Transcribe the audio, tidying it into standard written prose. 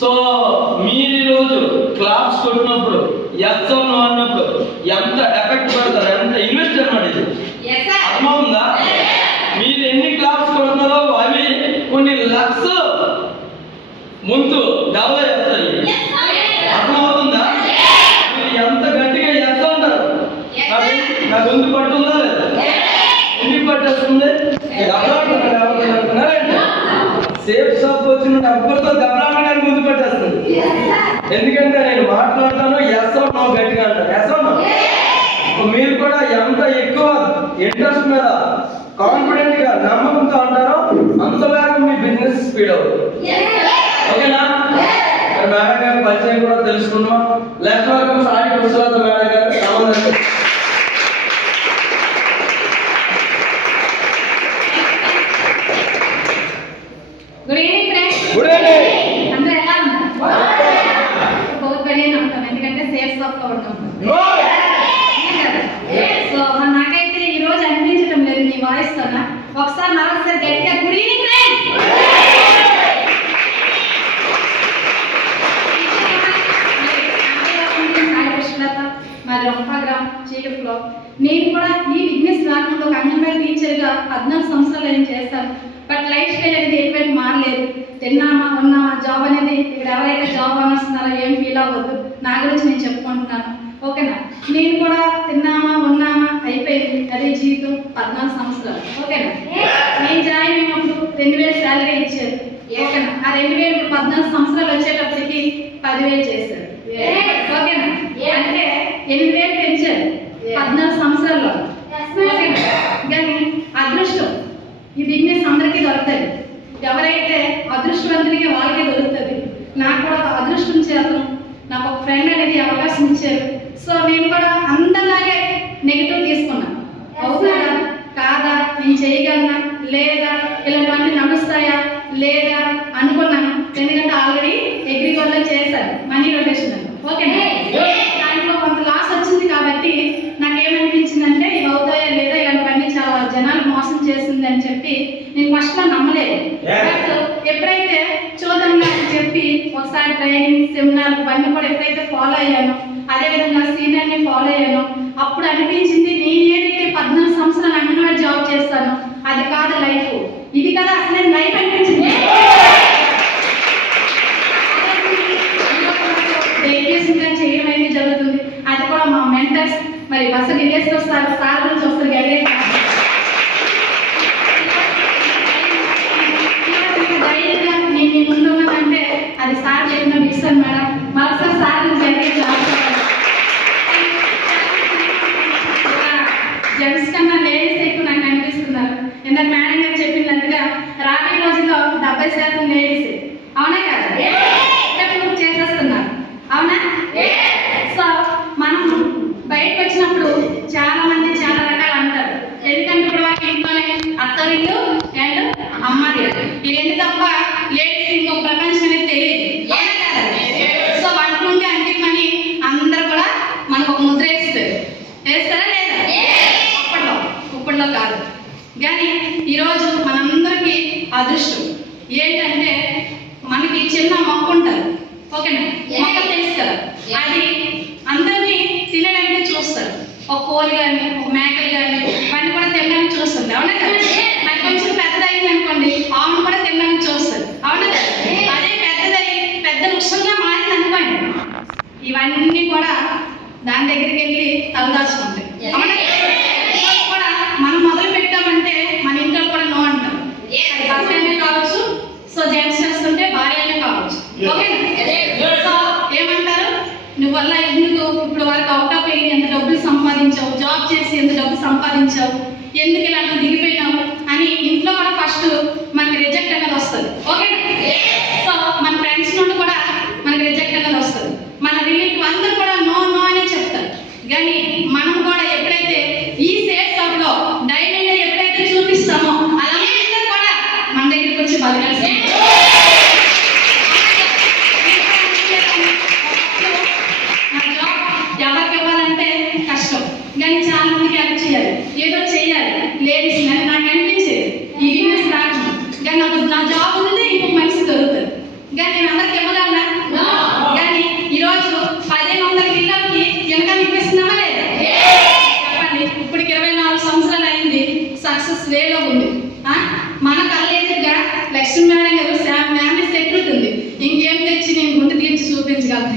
So మీరు ఈరోజు claps కొట్టినప్పుడు ఎస్ నో అన్నప్పుడు ఎంత ఎఫెక్ట్ పడతారు, ఎంత ఇన్వెస్ట్ అనమాట ఇది. అర్థమవుతుందా? మీరు ఎన్ని క్లాప్స్ కొడుతున్నారో అవి కొన్ని లక్షలు ముందు డెవలప్ చేస్తాయి. అర్థమవుతుందా? మీరు ఎంత గట్టిగా ఎస్ అంటారు. నా గొంతు పట్టుందా లేదా? ఎందుకు పట్టేస్తుంది? సేఫ్ షాప్ వచ్చిన ఎవరితో దెబ్బలాడడానికి ముందు పట్టేస్తుంది. ఎందుకంటే నేను మాట్లాడతాను, ఎస్ నో గట్టిగా అంటాను. ఎస్ నో మీరు కూడా ఎంత ఎక్కువ ఇంట్రెస్ట్ మీద కాన్ఫిడెంట్ గా నమ్మకంతో అంటారో అంత వేగం మీ బిజినెస్ స్పీడ్ అవుతుంది. ఓకేనా? మేడం గారి పరిచయం కూడా తెలుసుకున్నాం. లెఫ్ట్ వర్గం సాడి పురుషులత మేడం గారు సంబంధం. Good evening friends. Good evening. అందరూ ఎలా ఉన్నారు? बहुत बढ़िया ఉంటాం, ఎందుకంటే సేఫ్ షాప్ లో ఉంటాం. సో నాకైతే ఈ రోజు అనిపించడం లేదు నీ వాయిస్ తోనా. ఒకసారి మరొకసారి గట్టిగా గుడ్ ఈవినింగ్ ఫ్రెండ్స్. మరి రంపగ్రామ్ చీకట్లో నేను కూడా ఈ బిజినెస్ రాకుండా ఒక అంగన్వాడీ టీచర్గా 14 సంవత్సరాలు ఏం చేస్తాను. బట్ లైఫ్ స్టైల్ అనేది ఎటువంటి మారలేదు. తిన్నామా ఉన్నామా జాబ్ అనేది ఇక్కడ ఎవరైతే జాబ్ అనేస్తున్నారో ఏం ఫీల్ అవ్వద్దు. నా గురించి నేను చెప్పుకుంటున్నాను. ఓకేనా? నేను కూడా తిన్నామా ఉన్నామా అయిపోయింది, అదే జీవితం. 14 సంవత్సరాలు. ఓకేనా? నేను జాయిన్ అయినప్పుడు 2000 శాలరీ ఇచ్చారు. ఓకేనా? ఆ 2000 ఇప్పుడు 14 సంవత్సరాలు వచ్చేటప్పటికి 10,000 చేశారు. ఓకేనా? అంటే 8,000 పెంచారు 14 సంవత్సరాల్లో. ఓకేనా? కానీ అదృష్టం ఈ బిజినెస్ అందరికీ దొరుకుతుంది. ఎవరైతే అదృష్టవంతుడికి వాళ్ళకే దొరుకుతుంది. నాకు కూడా అదృష్టం చేద్దాం, నాకు ఒక ఫ్రెండ్ అనేది అవకాశం ఇచ్చారు. సో నేను కూడా అందరిలాగే నెగిటివ్ తీసుకున్నాను. అవుతారా కాదా, నేను చేయగలనా లేదా, ఇలాంటివన్నీ నడుస్తాయా లేదా అనుకున్నాను. ఎందుకంటే ఆల్రెడీ అగ్రికల్చర్ చేశాను, మనీ రొటేషన్. ఓకేనా? దాంట్లో కొంత లాస్ వచ్చింది కాబట్టి నాకేమనిపించిందంటే ఇవి అవుతాయా లేదా, ఇలాంటివన్నీ చాలా జనాలు మోసం చేసింది అని చెప్పి నేను ఫస్ట్లో నమ్మలేదు. బట్ ఎప్పుడైతే చూద్దాం అని చెప్పి ఒకసారి ట్రైనింగ్ సెమినార్ ఇవన్నీ కూడా ఎప్పుడైతే ఫాలో అయ్యానో, అదేవిధంగా సీనియర్ని ఫాలో అయ్యానో, అప్పుడు అనిపించింది నేను ఏదైతే 14 సంవత్సరాలు అంగన్వాడీ జాబ్ చేస్తానో అది కాదు లైఫ్, ఇది కదా అసలు లైఫ్ అనిపించింది. చేయడం అనేది జరుగుతుంది. అది కూడా మా మెంటర్స్ మరి బస్సు నిలేశ్వర సార్ గురించి వస్తారు. ధైర్యంగా నేను ముందున్నానంటే అది సార్ చెప్పిన విషయం మేడం. మరోసారి సార్ జెంట్స్ కన్నా లేడీస్ ఎక్కువ నాకు అనిపిస్తున్నారు. ఎందుకంటే మేడం గారు చెప్పినట్టుగా రాబోయే రోజుల్లో 70% లేడీస్. అవునా కదా? చేసేస్తున్నారు. అవునా? సో మనం బయటకు వచ్చినప్పుడు చాలా మంది చాలా రకాలు అంటారు. ఎందుకంటే ఇప్పుడు వాళ్ళకి ఇంట్లోనే అత్తరిల్లు అండ్ అమ్మది ఈ రెండు తప్ప లేడీస్ ఇంకో ప్రపంచం అనేది తెలియదు. సో వంట నుండి అంకితమని అందరూ కూడా మనకు ఒక ముద్ర వేస్తారు. వేస్తారా లేదా? ఇప్పట్లో కాదు. కానీ ఈరోజు మనందరికీ అదృష్టం ఏంటంటే మనకి చిన్న మొక్క ఉంటుంది. ఓకేనా? మొక్క తెలుసు కదా, అది అందరినీ తినడానికి చూస్తారు. ఒక కోళ్ళు కానీ ఒక మేకలు కానీ ఇవన్నీ కూడా తినడానికి చూస్తుంది. అవునా కదా? మరి కొంచెం పెద్దదైంది అనుకోండి, ఆవును కూడా తినడానికి చూస్తారు. అవునా కదా? అదే పెద్దదై పెద్ద వృక్షంగా మారింది అనుకోండి, ఇవన్నీ కూడా దాని దగ్గరికి వెళ్ళి తలదాచుకుంటాయి. అవునా? కూడా మనం మొదలు పెట్టామంటే మన ఇంట్లో కూడా నో అంటాం. భర్తనే కావచ్చు, సో జెంట్స్ చేస్తుంటే భార్యనే కావచ్చు. ఓకేనా? సో ఏమంటారు, నువ్వు వల్ల ఎందుకు ఇప్పుడు వరకు అవుట్ ఆఫ్ వెళ్ళి ఎంత డబ్బులు సంపాదించావు, జాబ్ చేసి ఎంత డబ్బు సంపాదించావు, ఎందుకు ఇలాంటి దిగిపోయినావు అని ఇంట్లో కూడా ఫస్ట్ మనకి రిజెక్ట్ అనేది వస్తుంది. ఓకేనా? సో మన ఫ్రెండ్స్ నుండి కూడా మనకి రిజెక్ట్ అనేది వస్తుంది. మన రిలేటివ్ అందరూ కూడా నో నో అనే చెప్తారు. కానీ మనం కూడా ఎప్పుడైతే ఈ సేఫ్ షాప్ లో డైరీలో ఎప్పుడైతే చూపిస్తామో అలా కూడా మన దగ్గరికి వచ్చి బతకాల్సింది. ఎవరికి ఇవ్వాలంటే ఏదో చెయ్యాలి లేడీస్ అని నాకు అనిపించేది ఈ బిజినెస్ రాకుండా. కానీ నాకు నా జాబ్ ఉంది, ఇంకొక మనిషి దొరుకుతుంది. కానీ నేను అందరికి ఇవ్వగలనా? కానీ ఈరోజు 1500 పిల్లలకి వెనక ఇప్పిస్తున్నామా లేదా? చెప్పండి. ఇప్పటికి 24 సంవత్సరాలు అయింది, సక్సెస్ వేలో ఉంది. మన కళ్ళెదురుగా లక్ష్మీ మేడం గారు ఫ్యామిలీ సెక్యూరిటీ ఉంది. ఇంకేం తెచ్చి నేను గుండె తీర్చి చూపించగలను?